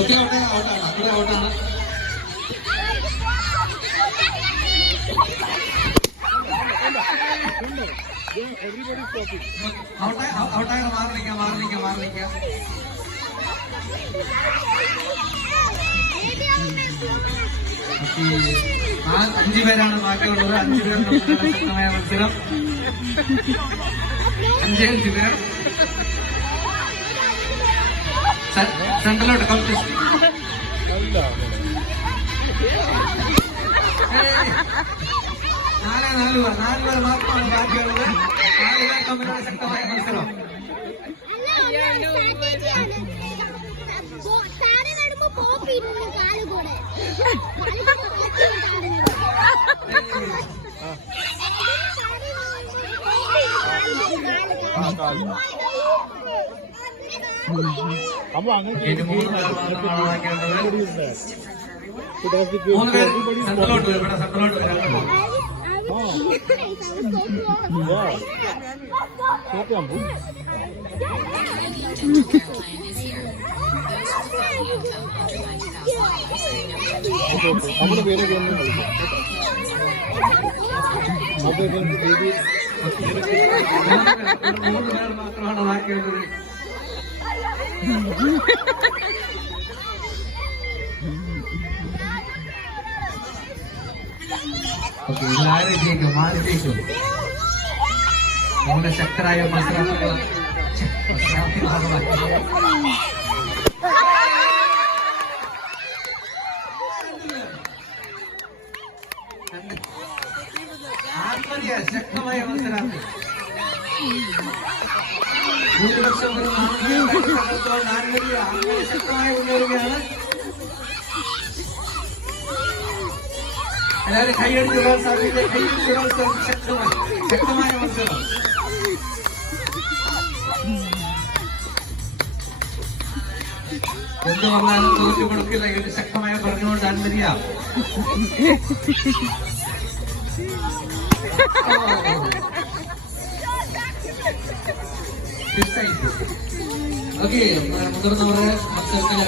Okay ഔട്ടാണ് അത്ര ഔട്ടാണ്. ഔട്ടായ മാറിനിക്കാം. അഞ്ചു പേരാണ് ബാക്കിയുള്ളത്. 5 പേർ ശക്തമായ മത്സരം. 5 പേർ സെന്ററിലോട്ട് കളിച്ചു. 4 പേർ മാത്രമാണ് ബാക്കിയുള്ളത്. 4 പേർ തമ്മിലുള്ള ശക്തമായ മത്സരം. അപ്പൊ അങ്ങനെ 3 പേർ മാത്രമാണ് ബാക്കിയുള്ളത്. 3 പേർ സെന്ററിലോട്ട് വരാം. നമ്മുടെ പേരൊക്കെ മാത്രമാണ് ബാക്കിയുള്ളത്. ഓക്കെ, ഇതാരും ജയിക്കും, ആര് ജയിക്കും? നമ്മുടെ ശക്തരായ മത്സരത്തിലുള്ള ശക്തമായ മത്സരം. ഭൂരിപക്ഷം ശക്തമായി മുന്നേറുകയാണ്. എല്ലാവരും കൈയടിച്ചുള്ള സാധ്യത. ശക്തമായ മത്സരം. എന്ത് വന്നാലും തോറ്റു കൊടുക്കില്ല. ഇത് ശക്തമായ പറഞ്ഞുകൊണ്ട് ആൻമരിയ. ഓക്കെ, മുതിർന്നവരെ മത്സരത്തില്